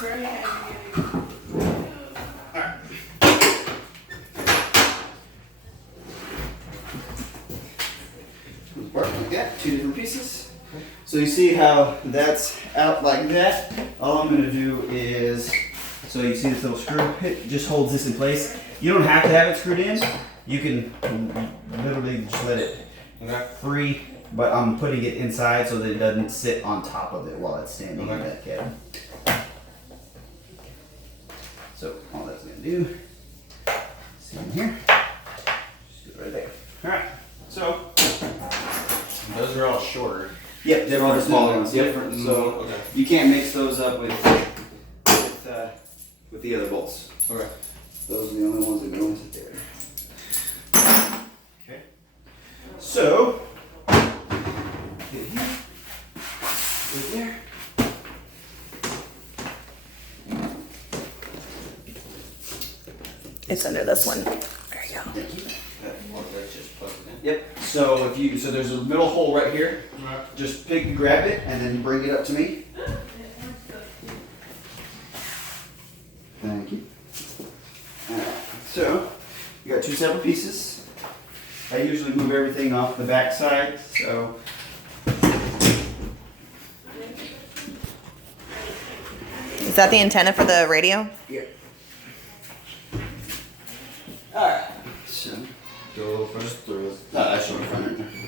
very heavy. Alright. Work like that, 2 different pieces. So you see how that's out like that? All I'm going to do is, so you see this little screw, it just holds this in place. You don't have to have it screwed in. You can literally just let it free, but I'm putting it inside so that it doesn't sit on top of it while it's standing in that cabin. So all that's going to do, see in here, just go right there. Alright, so. Those are all shorter. Yep, they're all the smaller ones. Yep. Different. So Okay. you can't mix those up with the other bolts. Okay. Those are the only ones that go into there. Okay. So get here, right there. It's under this one. There you go. Thank you. Let's just plug it in. Yep. So so there's a middle hole right here. Right. Just grab it and then bring it up to me. Thank you. Alright, so you got 2 separate pieces. I usually move everything off the back side, so Is that the antenna for the radio? yeah. Alright. So go first through. I should run it.